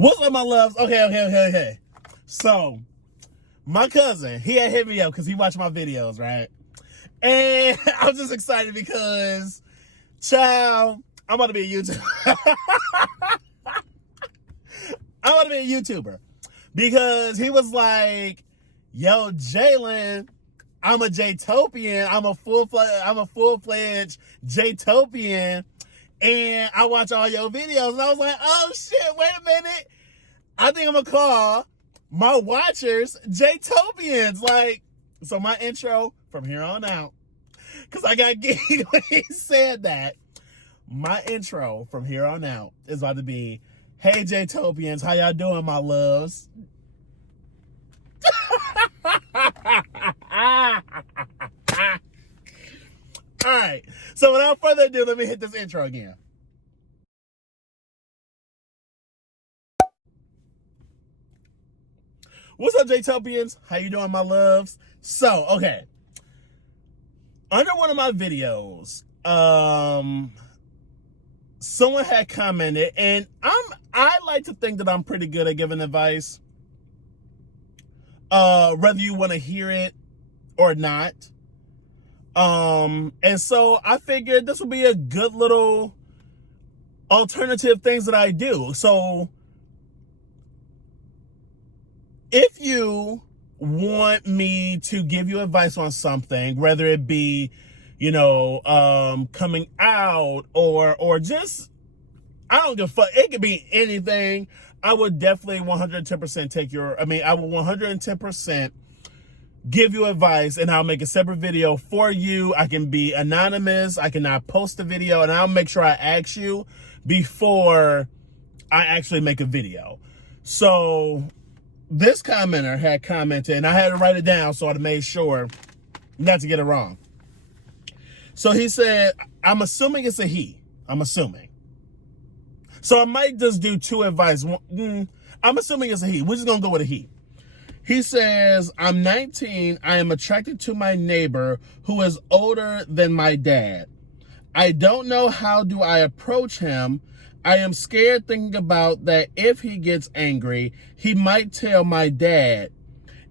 What's up, my loves? Okay. So, my cousin, he had hit me up because he watched my videos, right? And I was just excited because, child, I'm about to be a YouTuber. I'm about to be a YouTuber. Because he was like, yo, Jalen, I'm a Jay-Topian. I'm a full-fledged Jay-Topian. And I watch all your videos. And I was like, oh, shit, wait a minute. I think I'm going to call my watchers Jay-Topians. Like, so my intro from here on out, because I got geeked when he said that. My intro from here on out is about to be, hey, Jay-Topians, how y'all doing, my loves? All right, so without further ado, let me hit this intro again. What's up, Jay-Topians? How you doing, my loves? So, okay, under one of my videos, someone had commented, and I like to think that I'm pretty good at giving advice, whether you want to hear it or not. And so I figured this would be a good little alternative things that I do. So if you want me to give you advice on something, whether it be, coming out or just, I don't give a fuck. It could be anything. I would definitely 110% I will 110% give you advice, and I'll make a separate video for you. I can be anonymous. I cannot post the video, and I'll make sure I ask you before I actually make a video. So this commenter had commented, and I had to write it down so I made sure not to get it wrong. So he said, I'm assuming it's a he. I'm assuming. So I might just do two advice. I'm assuming it's a he. We're just going to go with a he. He says, I'm 19. I am attracted to my neighbor who is older than my dad. I don't know how do I approach him. I am scared thinking about that if he gets angry, he might tell my dad.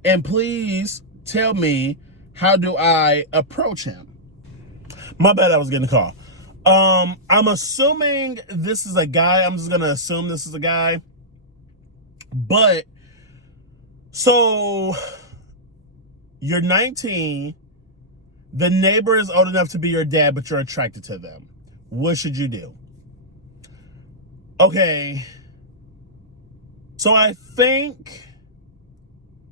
And please tell me, how do I approach him? My bad, I was getting a call. I'm assuming this is a guy. I'm just going to assume this is a guy. But, so, you're 19. The neighbor is old enough to be your dad, but you're attracted to them. What should you do? Okay. So I think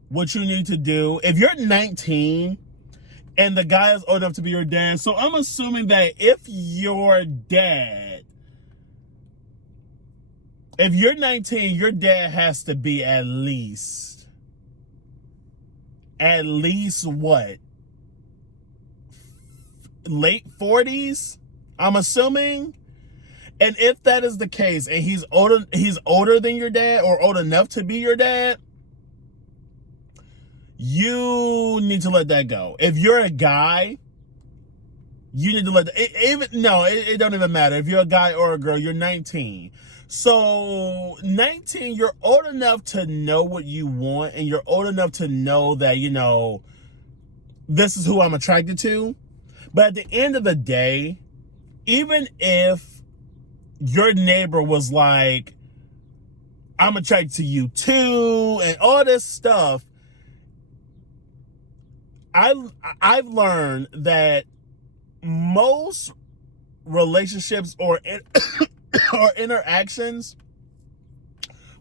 what you need to do, if you're 19 and the guy is old enough to be your dad, so I'm assuming that if you're 19, your dad has to be at least what? Late 40s, I'm assuming. And if that is the case, and he's older than your dad or old enough to be your dad, you need to let that go. If you're a guy, you need to let it don't even matter. If you're a guy or a girl, you're 19. So 19, you're old enough to know what you want, and you're old enough to know that, this is who I'm attracted to. But at the end of the day, even if your neighbor was like, I'm attracted to you too, and all this stuff, I've learned that most relationships or interactions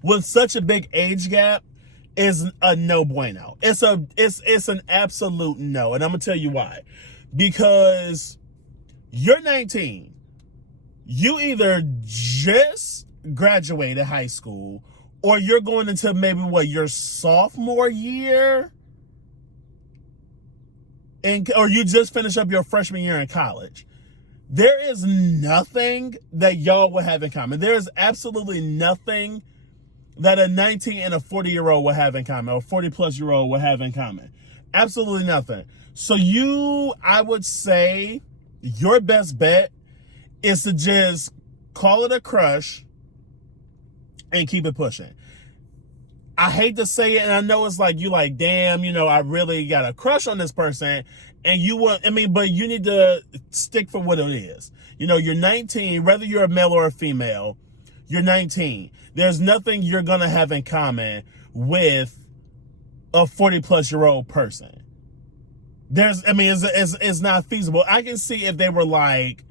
with such a big age gap is a no bueno. It's an absolute no, and I'm gonna tell you why. Because you're 19, you either just graduated high school, or you're going into maybe your sophomore year, or you just finished up your freshman year in college. There is nothing that y'all will have in common. There is absolutely nothing that a 19 and a 40-year-old will have in common, or 40-plus-year-old will have in common. Absolutely nothing. So I would say your best bet is to just call it a crush, and keep it pushing. I hate to say it, and I know it's like, you like, damn, I really got a crush on this person, and but you need to stick for what it is. You're 19, whether you're a male or a female, you're 19. There's nothing you're going to have in common with a 40-plus-year-old person. It's not feasible. I can see if they were like,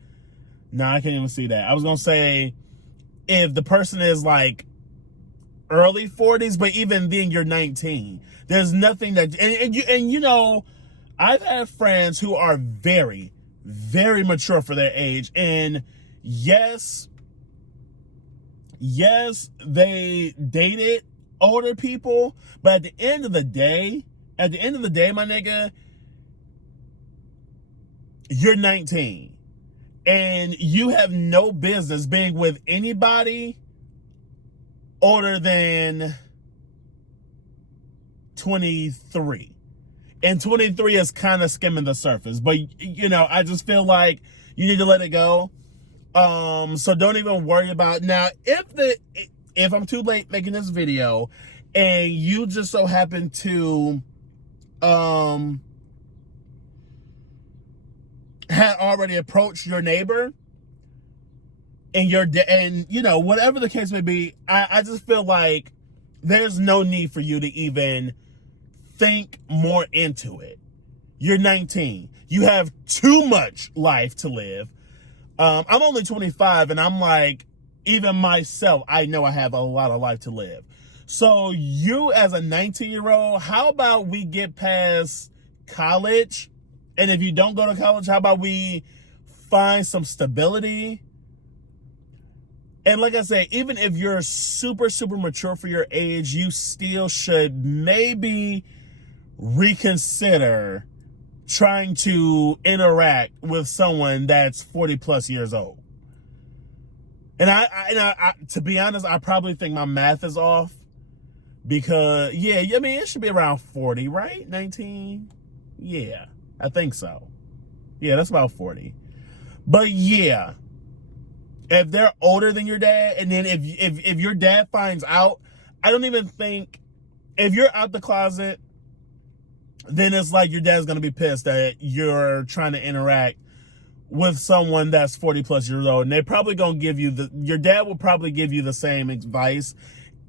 no, I can't even see that. I was going to say, if the person is like early 40s, but even then you're 19. There's nothing that, I've had friends who are very, very mature for their age, and yes, they dated older people, but at the end of the day, my nigga, you're 19, and you have no business being with anybody older than 23. And 23 is kind of skimming the surface. But, I just feel like you need to let it go. So don't even worry about it. Now, if I'm too late making this video and you just so happen to had already approached your neighbor, and whatever the case may be, I just feel like there's no need for you to even think more into it. You're 19. You have too much life to live. I'm only 25, and I'm like, even myself, I know I have a lot of life to live. So you as a 19-year-old, how about we get past college? And if you don't go to college, how about we find some stability? And like I said, even if you're super, super mature for your age, you still should maybe reconsider trying to interact with someone that's 40 plus years old. And I to be honest, I probably think my math is off, because it should be around 40, right? 19? Yeah, I think so. Yeah, that's about 40. But yeah, if they're older than your dad, and then if your dad finds out, I don't even think, if you're out the closet, then it's like your dad's going to be pissed that you're trying to interact with someone that's 40 plus years old. And they're probably going to give you your dad will probably give you the same advice,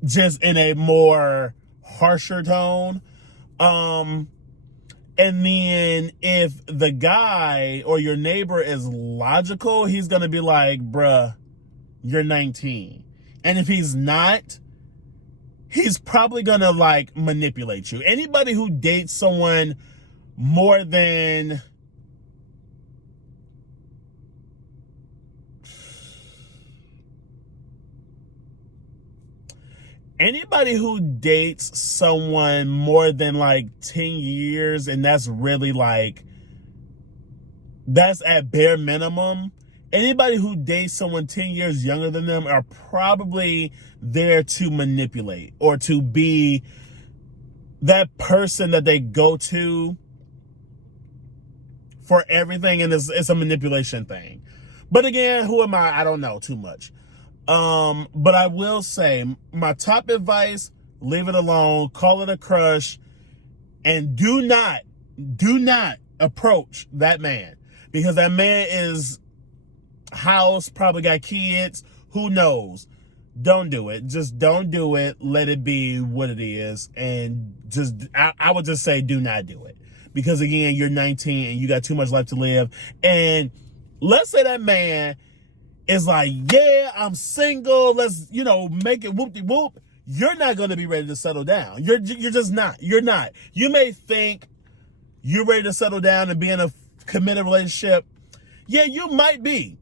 just in a more harsher tone. And then if the guy or your neighbor is logical, he's going to be like, bruh, you're 19. And if he's not, he's probably going to like manipulate you. Anybody who dates someone more than like 10 years, and that's really like, that's at bare minimum. Anybody who dates someone 10 years younger than them are probably there to manipulate, or to be that person that they go to for everything, and it's a manipulation thing. But again, who am I? I don't know too much. But I will say, my top advice, leave it alone, call it a crush, and do not approach that man, because that man is house, probably got kids, who knows. Don't do it. Just don't do it. Let it be what it is. And I would just say, do not do it. Because again, you're 19 and you got too much life to live. And let's say that man is like, yeah, I'm single, let's, make it whoop-de-whoop. You're not going to be ready to settle down. You're just not. You're not. You may think you're ready to settle down and be in a committed relationship. Yeah, you might be.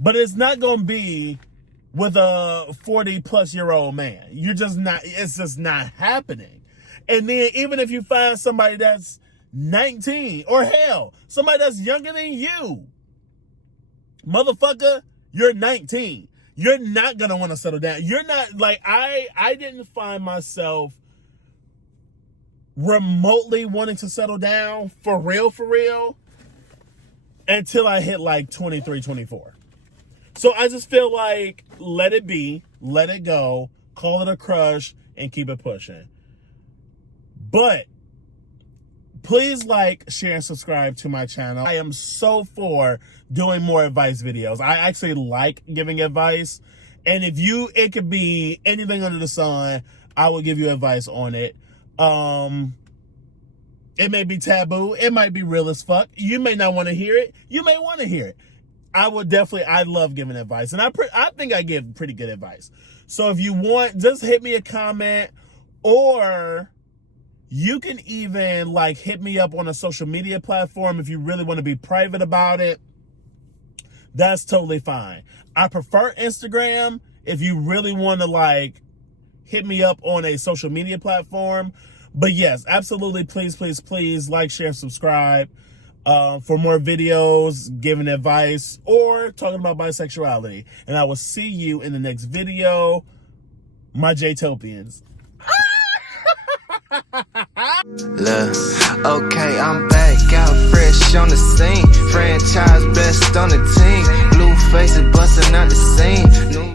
But it's not going to be with a 40-plus-year-old man. You're just not. It's just not happening. And then even if you find somebody that's 19, or hell, somebody that's younger than you, motherfucker, you're 19. You're not going to want to settle down. You're not, like, I didn't find myself remotely wanting to settle down for real, until I hit like 23, 24. So I just feel like, let it be. let it go, call it a crush, and keep it pushing. But please like, share, and subscribe to my channel. I am so for doing more advice videos. I actually like giving advice. And if it could be anything under the sun, I will give you advice on it. It may be taboo. It might be real as fuck. You may not want to hear it. You may want to hear it. I love giving advice. And I think I give pretty good advice. So if you want, just hit me a comment, or you can even like hit me up on a social media platform if you really want to be private about it. That's totally fine. I prefer Instagram if you really want to like hit me up on a social media platform. But yes, absolutely, please like, share, subscribe for more videos, giving advice, or talking about bisexuality. And I will see you in the next video, my Jay-Topians. Look, okay, I'm back out fresh on the scene. Franchise best on the team. Blue faces busting out the scene.